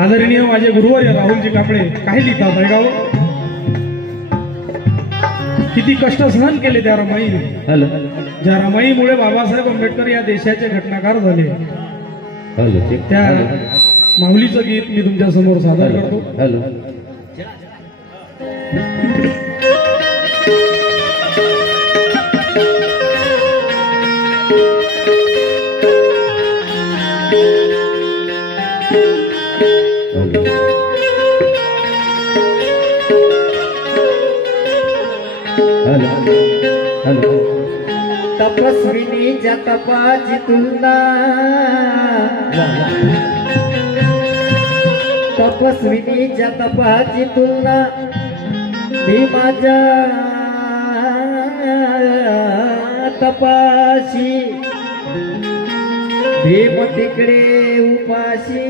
आदरणीय माझे गुरुवर्य राहुलजी कापडे काय लिहितात आहे गाव किती कष्ट सहन केले त्या रमाई ज्या रमाईमुळे बाबासाहेब आंबेडकर या देशाचे घटनाकार झाले त्या माऊलीचं गीत मी तुमच्या समोर सादर करतो। तपस्विनी जतपाची तुलना तपस्विनी जतपाची तुलना भीमाच्या तपाशी भीम तिकडे उपाशी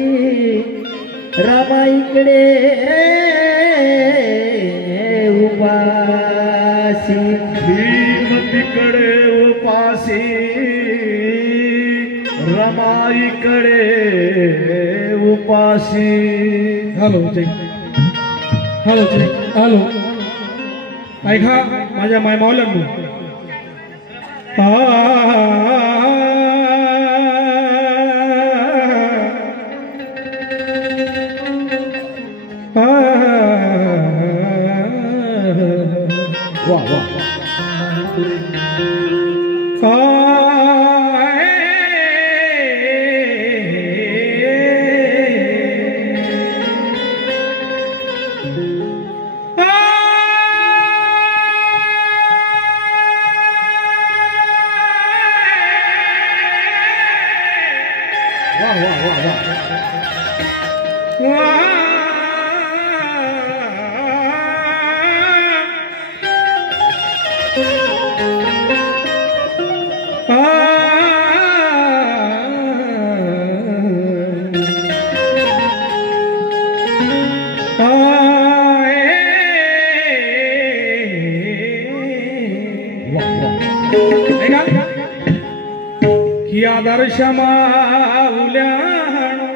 रामा इकडे उपाशी भीम तिकडे उपाशी रमाईकडे उपाशी। Hello check hello check hello ऐका माझ्या मायमावल्यांनो वाह वाह की आदर्श माऊल्यानो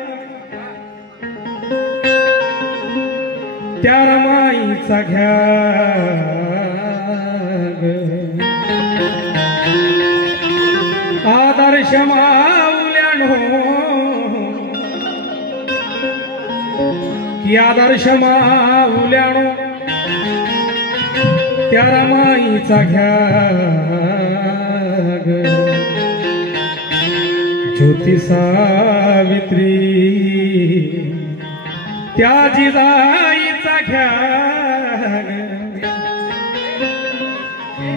त्या रमाईचा घ्या आदर्श माऊल्यानो की आदर्श माऊल्यानो त्या रमाईचा घ्या ज्योती सावित्री त्या जिजाईचा घ्या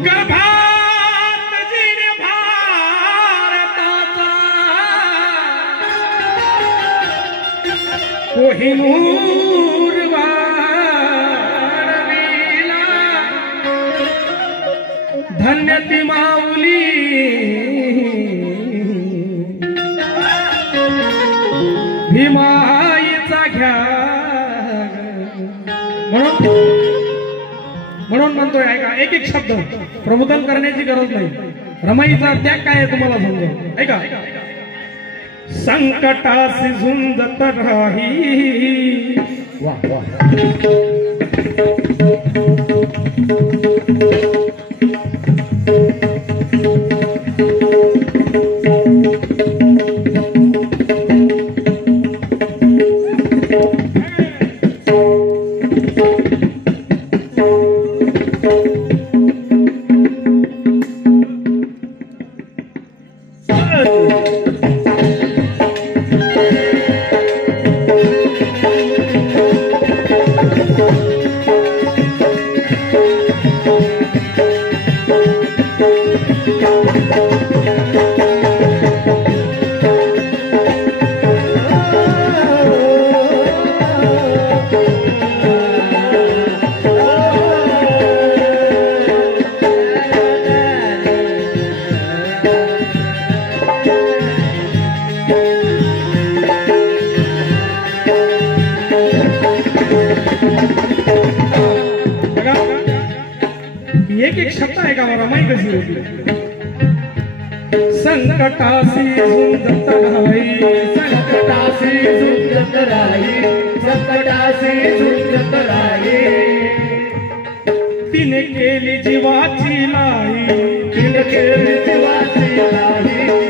गर्भात जिने भारताचा कोहिनूर वाढविला धन्य ती माऊली भीमाईचा घ्या म्हणून म्हणतोय ऐका एक एक शब्द प्रबोधन करण्याची गरज नाही रमाईचा त्याग काय आहे तुम्हाला समजा ऐका संकटासी झुंजत राही वाह वाह का रमाई कशी होती संकटासी झुंजत राही संकटासी झुंजत राही संकटासी झुंजत राही तिने केली जीवाची लाई तिने केली जीवाची लाई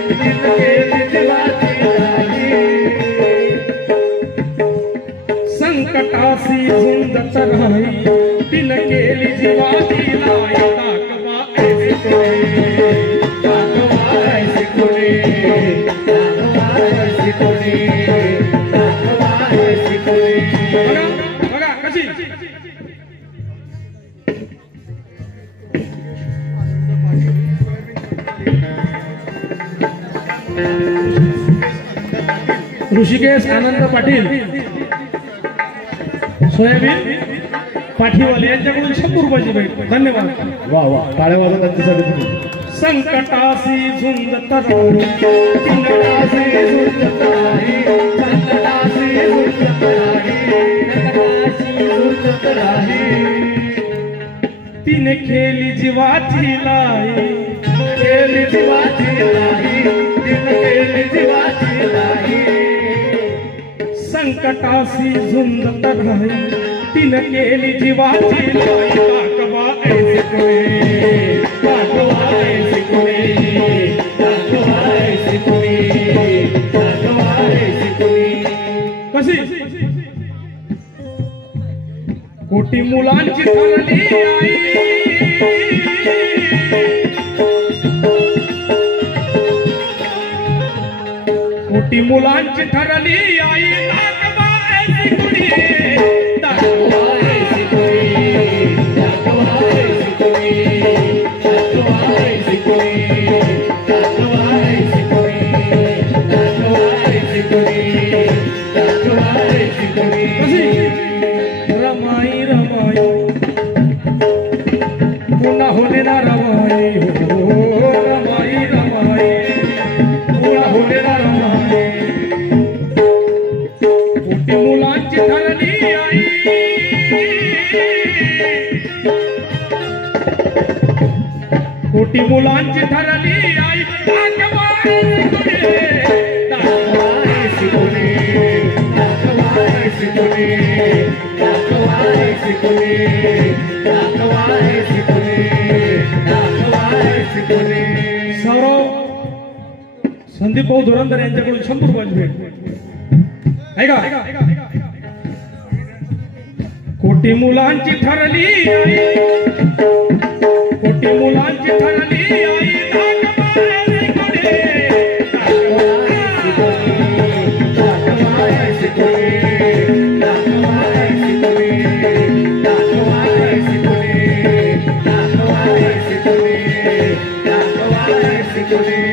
तिने केली जीवाची लाई संकटासी झुंजत राही तिने केली जीवाची लाई दाखवा ऐसे कोणी बघा कशी ऋषिकेश आनंद पाटील सोयाबीन पाठीवाले यांच्याकडून 100 रुपयाची भेट धन्यवाद वा वा टाळ्या वाजवा त्यांच्यासाठी तुम्ही संकटासी झुंजत राही संकटासी झुंजत राही संकटासी झुंजत राही संकटासी झुंजत राही तिने केली जीवाची लाई केली जीवाची लाई तिने केली जीवाची लाई संकटासी झुंजत राही तिने केली जीवाची लाई दाखवा ऐसे कोणी दाखवा ऐसे कोणी दाखवा ऐसे कोणी दाखवा ऐसे कोणी कशी कोटी मुलांची ठरली आई कोटी मुलांची ठरली आई दाखवा ऐसी कुणी दाखवा ऐसे कोणी दाखवा ऐसे कोणी दाखवा ऐसे कोणी दाखवा ऐसे कोणी दाखवा ऐसे कोणी दाखवा ऐसे कोणी कशी रमाई रमाई पुन्हा होणे ना रमाई हो रमाई रमाई पुन्हा होणे ना रमाई कोटी मुलांची ठरली आई कोटी मुलांची ठरली आई दाखवा ऐसे कोणी दाखवा ऐसे कोणी दाखवा ऐसे कोणी दाखवा ऐसे कोणी दाखवा ऐसे कोणी सौरव संदीप भाऊ धुरंधर यांच्याकडून 100 रुपयाची भेट ऐका कोटी मुलांची ठरली आई कोटी मुलांची ठरली आई दाखवा ऐसे कोणी दाखवा ऐसे कोणी दाखवा ऐसे कोणी दाखवा ऐसे कोणी दाखवा ऐसे कोणी दाखवा ऐसे कोणी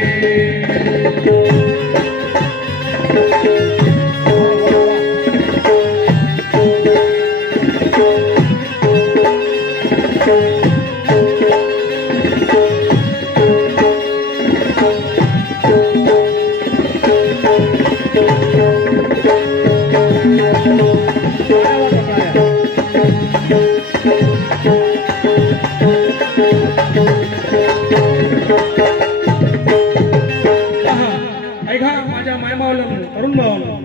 ऐका माझ्या मायमावलं तरुण भावाला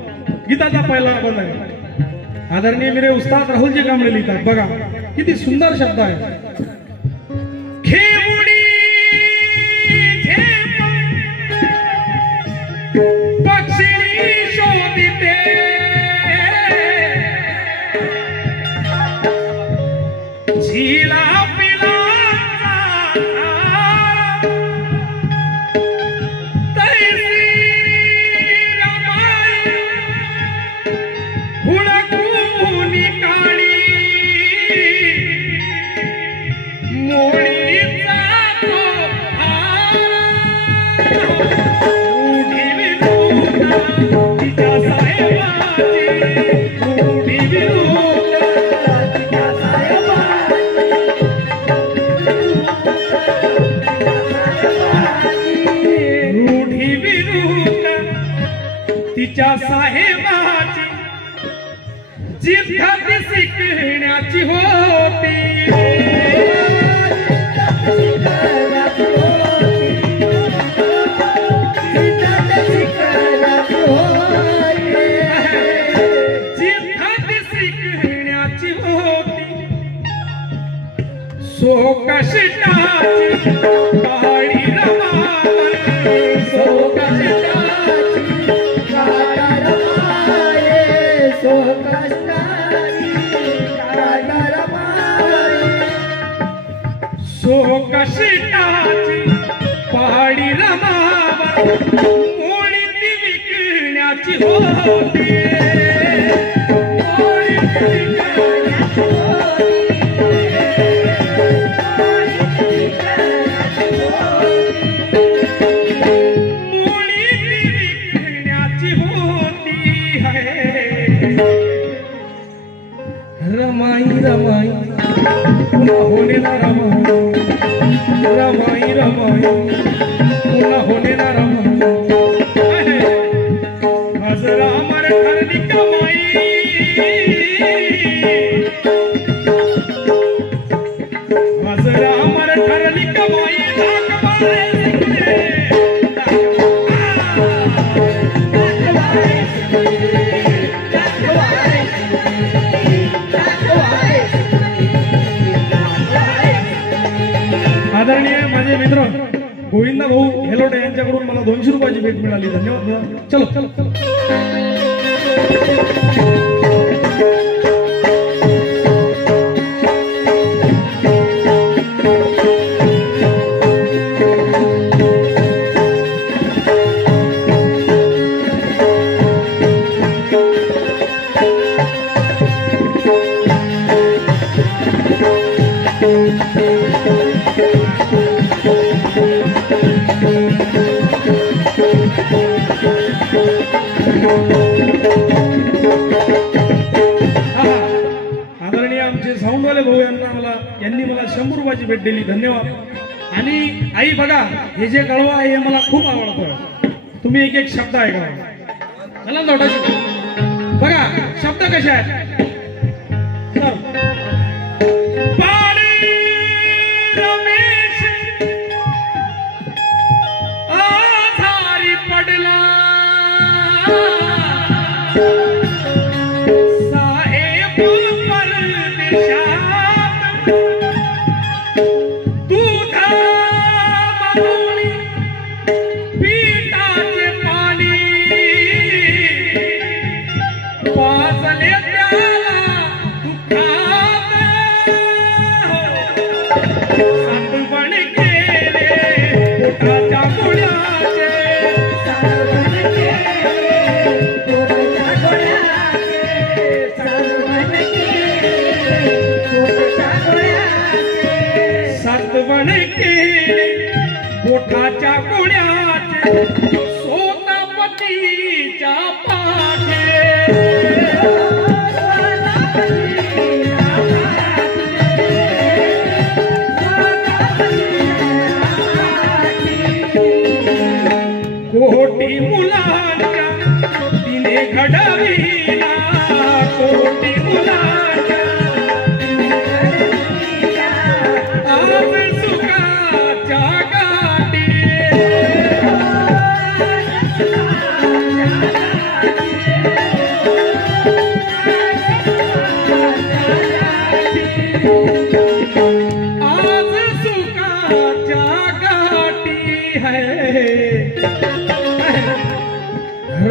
गीताचा पहिला बंद आहे आदरणीय मेरे उस्ताद राहुलजी कांबळे लिहितात बघा किती सुंदर शब्द आहे खेवडी झेप पक्षी शोधिते झीला पिला हुडकूनी काळी मोळीचा तो रूढी विरुद्ध तिच्या साहेबाची रूढी विरुद्ध तिच्या रूढी विरुद्ध तिच्या साहेबाची जिद्द शिकण्याची होती कष्टाची काळी रमाई सो कष्टाची काळी रमाई सो कष्टाची काळी रमाई सो कष्टाची काळी रमाई मोळी ती विकण्याची होती रमाई रमाई पुन्हा होणे ना रमाई रमाई रमाई पुन्हा होणे ना रमाई हजरा अमर ठरली कमाई हजरा अमर ठरली कमाई आदरणीय माझे मित्र गोविंदा भाऊ हेलोटे यांच्याकडून मला 200 रुपयाची भेट मिळाली. धन्यवाद. चलो चलो आदरणीय आमचे साऊंडवाले भाऊ यांनी मला 100 रुपयाची भेट दिली. धन्यवाद. आणि आई बघा हे जे कळवा आहे हे मला खूप आवडतं. तुम्ही एक एक शब्द ऐका मला नोटायचे बघा शब्द कसे आहेत. रमेश आधारी पडला पोटाच्या गोळ्याचे सोतापतीच्या पाठे कोटी मुलांच्या तिने घडविला कोटी मुलांच्या आज सुखाच्या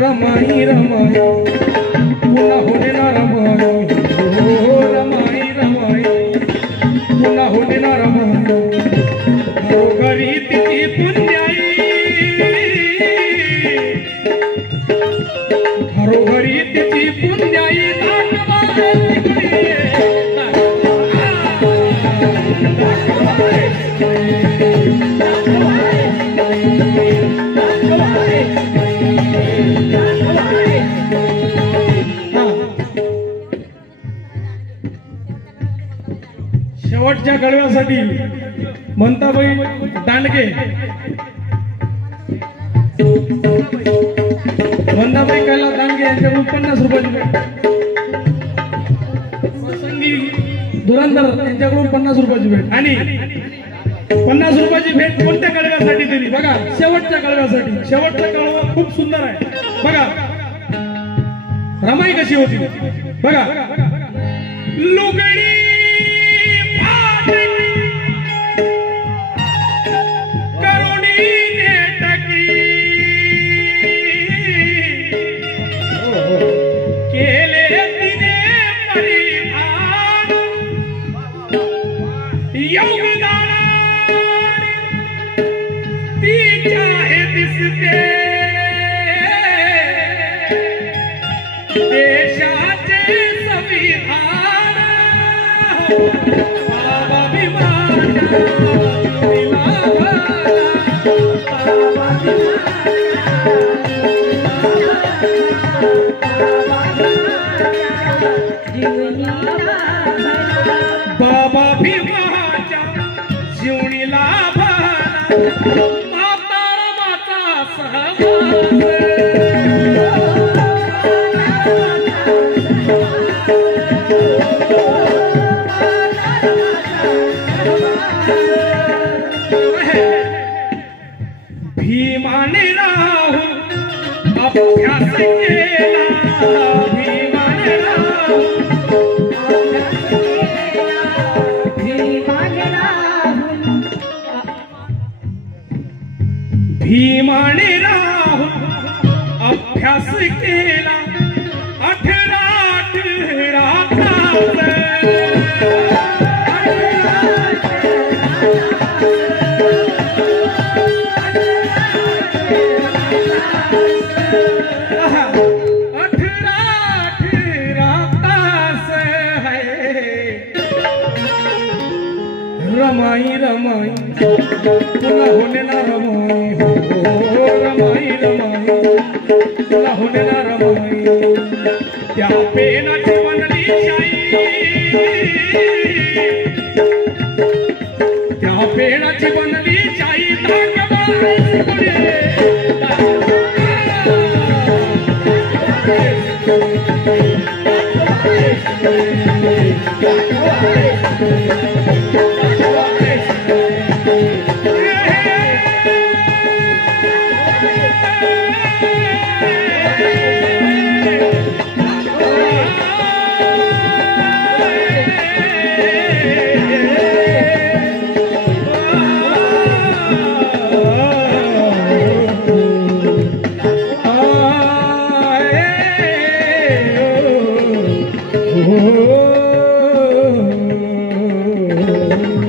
रमाई रमाई पुन्हा होणे ना रमाई हो रमाई रमाई पुन्हा होणे ना रमाई घरोघरी तिची पुण्याई घरोघरी तिची पुण्याई शेवटच्या गळव्यासाठी मंताबाई दांडगे मंताबाई कैलास दांडगे यांच्याकडून 50 रुपयाची भेट. प्रसंगी धुरंधर यांच्याकडून 50 रुपयाची भेट. आणि 50 रुपयाची भेट कोणत्या कळव्यासाठी दिली बघा, शेवटच्या कळव्यासाठी. शेवटचा कळवा खूप सुंदर आहे बघा. रमाई कशी होती बघा. लुगडी बाबा भीमाच्या जीवनीला माता रमाचा सहवास. भीमाने राहून अभ्यास केला, भीमाने राहून भीमाने राहून अभ्यास केला 18 तास है. रमाई रमाई तुला होणे ना रमाई, हो रमाई रमाई तुला होणे ना रमाई. त्या पेनाची बनली शाई, त्या पेनाची बनली शाई. Oh